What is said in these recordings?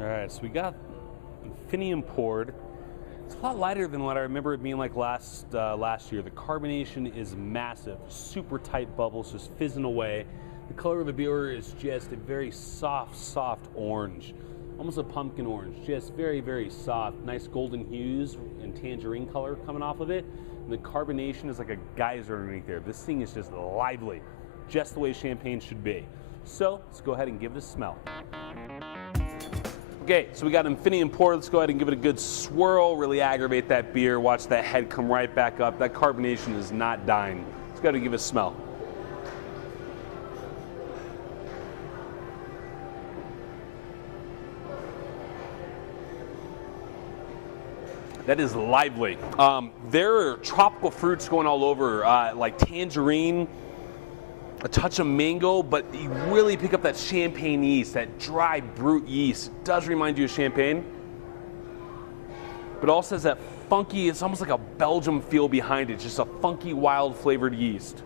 All right, so we got Infinium poured. It's a lot lighter than what I remember it being like last year. The carbonation is massive, super tight bubbles just fizzing away. The color of the beer is just a very soft orange, almost a pumpkin orange, just very soft. Nice golden hues and tangerine color coming off of it. And the carbonation is like a geyser underneath there. This thing is just lively, just the way champagne should be. So let's go ahead and give it a smell. Okay, so we got Infinium pour. Let's go ahead and give it a good swirl, really aggravate that beer. Watch that head come right back up. That carbonation is not dying. Let's go ahead and give it a smell. That is lively. There are tropical fruits going all over, like tangerine, a touch of mango, but you really pick up that champagne yeast, that dry brute yeast. It does remind you of champagne, but also has that funky, it's almost like a Belgium feel behind it, just a funky, wild flavored yeast.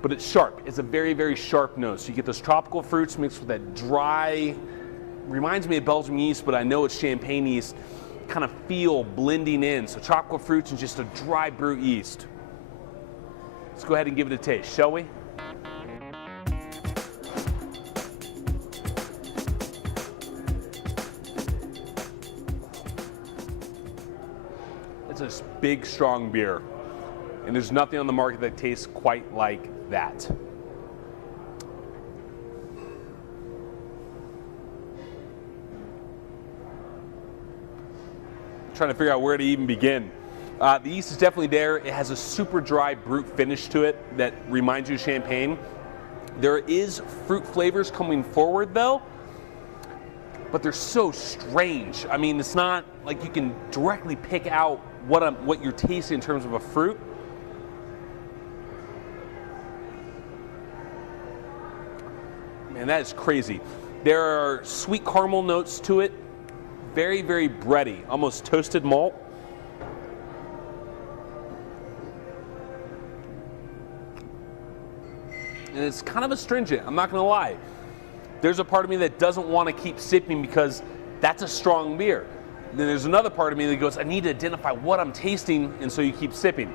But it's sharp. It's a very sharp nose. So you get those tropical fruits mixed with that dry, reminds me of Belgium yeast, but I know it's champagne yeast, kind of feel blending in. So tropical fruits and just a dry brute yeast. Let's go ahead and give it a taste, shall we? It's a big, strong beer, and there's nothing on the market that tastes quite like that. I'm trying to figure out where to even begin. The yeast is definitely there. It has a super dry brute finish to it that reminds you of champagne. There is fruit flavors coming forward though, but they're so strange. I mean, it's not like you can directly pick out what you're tasting in terms of a fruit. Man, that is crazy. There are sweet caramel notes to it, very bready, almost toasted malt. And it's kind of astringent, I'm not gonna lie. There's a part of me that doesn't want to keep sipping because that's a strong beer. Then there's another part of me that goes, I need to identify what I'm tasting, and so you keep sipping.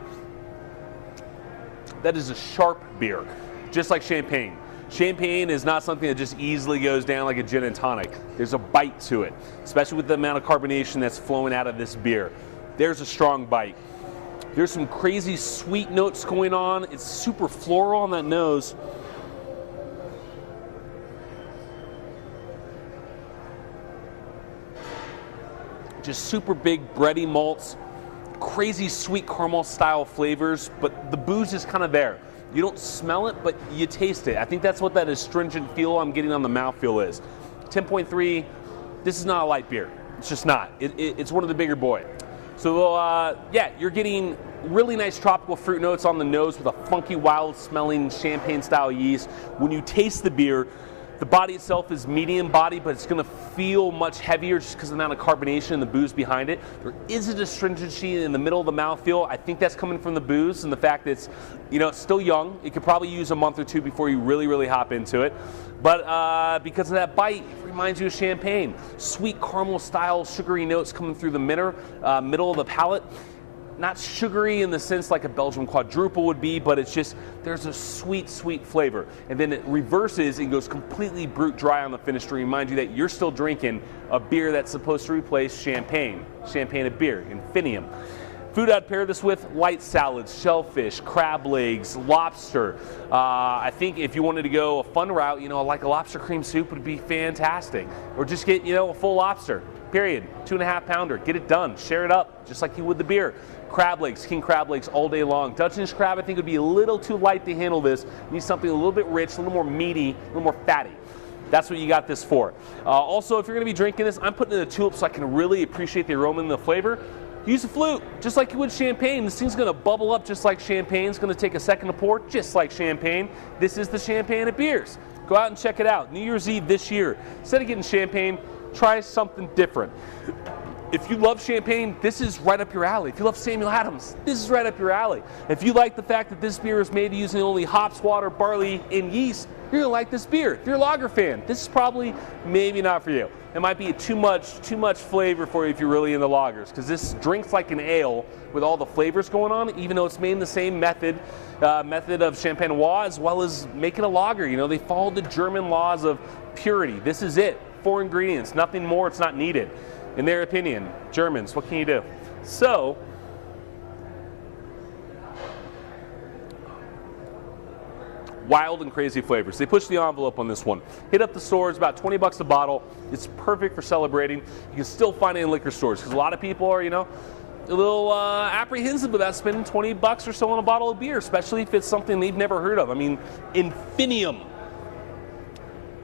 That is a sharp beer, just like champagne. Champagne is not something that just easily goes down like a gin and tonic. There's a bite to it, especially with the amount of carbonation that's flowing out of this beer. There's a strong bite. There's some crazy sweet notes going on. It's super floral on that nose. Just super big bready malts, crazy sweet caramel style flavors, but the booze is kind of there. You don't smell it, but you taste it. I think that's what that astringent feel I'm getting on the mouthfeel is. 10.3, this is not a light beer. It's just not. It's one of the bigger boys. So yeah, you're getting really nice tropical fruit notes on the nose with a funky, wild smelling champagne style yeast. When you taste the beer, the body itself is medium body, but it's gonna feel much heavier just because of the amount of carbonation and the booze behind it. There is a astringency in the middle of the mouthfeel. I think that's coming from the booze and the fact that it's, it's still young. It could probably use a month or two before you really hop into it. But because of that bite, it reminds you of champagne. Sweet caramel style sugary notes coming through the middle of the palate. Not sugary in the sense like a Belgian quadruple would be, but it's just, there's a sweet flavor. And then it reverses and goes completely brute dry on the finish to remind you that you're still drinking a beer that's supposed to replace champagne. Champagne of beer, Infinium. Food I'd pair this with: light salads, shellfish, crab legs, lobster. I think if you wanted to go a fun route, like a lobster cream soup would be fantastic. Or just get, a full lobster, period. 2.5 pounder, get it done. Share it up, just like you would the beer. Crab legs, king crab legs all day long. Dutchess crab, I think, would be a little too light to handle this. You need something a little bit rich, a little more meaty, a little more fatty. That's what you got this for. Also, if you're gonna be drinking this, I'm putting in a tulip so I can really appreciate the aroma and the flavor. use a flute, just like you would champagne. This thing's gonna bubble up just like champagne. It's gonna take a second to pour, just like champagne. This is the champagne at Bier's. Go out and check it out. New Year's Eve this year, instead of getting champagne, try something different. If you love champagne, this is right up your alley. If you love Samuel Adams, this is right up your alley. If you like the fact that this beer is made using only hops, water, barley, and yeast, you're gonna like this beer. If you're a lager fan, this is probably maybe not for you. It might be too much flavor for you if you're really into lagers, because this drinks like an ale with all the flavors going on, even though it's made in the same method of Champenois as well as making a lager. You know, they followed the German laws of purity. This is it. 4 ingredients, nothing more, it's not needed. In their opinion, Germans, what can you do? So, wild and crazy flavors. They push the envelope on this one. Hit up the stores, about 20 bucks a bottle. It's perfect for celebrating. You can still find it in liquor stores because a lot of people are, you know, a little apprehensive about spending 20 bucks or so on a bottle of beer, especially if it's something they've never heard of. I mean, Infinium.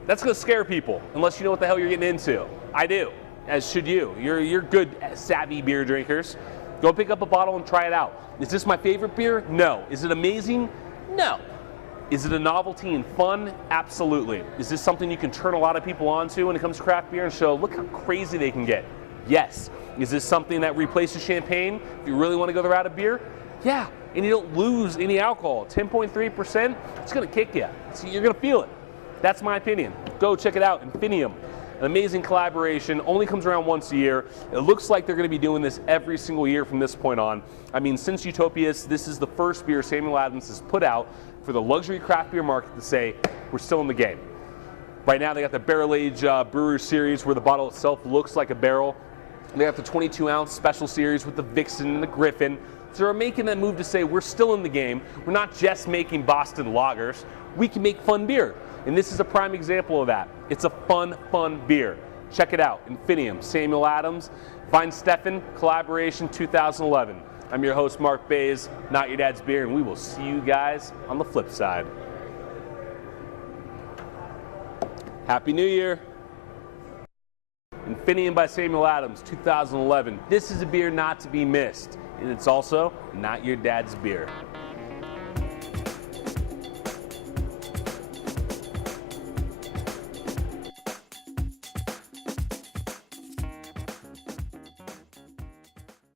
That's going to scare people unless you know what the hell you're getting into. I do, as should you. You're good, savvy beer drinkers. Go pick up a bottle and try it out. Is this my favorite beer? No. Is it amazing? No. Is it a novelty and fun? Absolutely. Is this something you can turn a lot of people onto when it comes to craft beer and show, look how crazy they can get? Yes. Is this something that replaces champagne if you really want to go the route of beer? Yeah. And you don't lose any alcohol. 10.3%, it's going to kick you. So you're going to feel it. That's my opinion. Go check it out. Infinium. An amazing collaboration, only comes around once a year. It looks like they're going to be doing this every single year from this point on. I mean, since Utopias, this is the first beer Samuel Adams has put out for the luxury craft beer market to say, we're still in the game. Right now, they got the Barrel Age Brewer Series where the bottle itself looks like a barrel. They got the 22-ounce special series with the Vixen and the Griffin. So they're making that move to say, we're still in the game. We're not just making Boston lagers. We can make fun beer. And this is a prime example of that. It's a fun beer. Check it out. Infinium, Samuel Adams, Weinstephen, collaboration 2011. I'm your host, Marc Bays, Not Your Dad's Beer, and we will see you guys on the flip side. Happy New Year. Infinium by Samuel Adams, 2011. This is a beer not to be missed. And it's also not your dad's beer.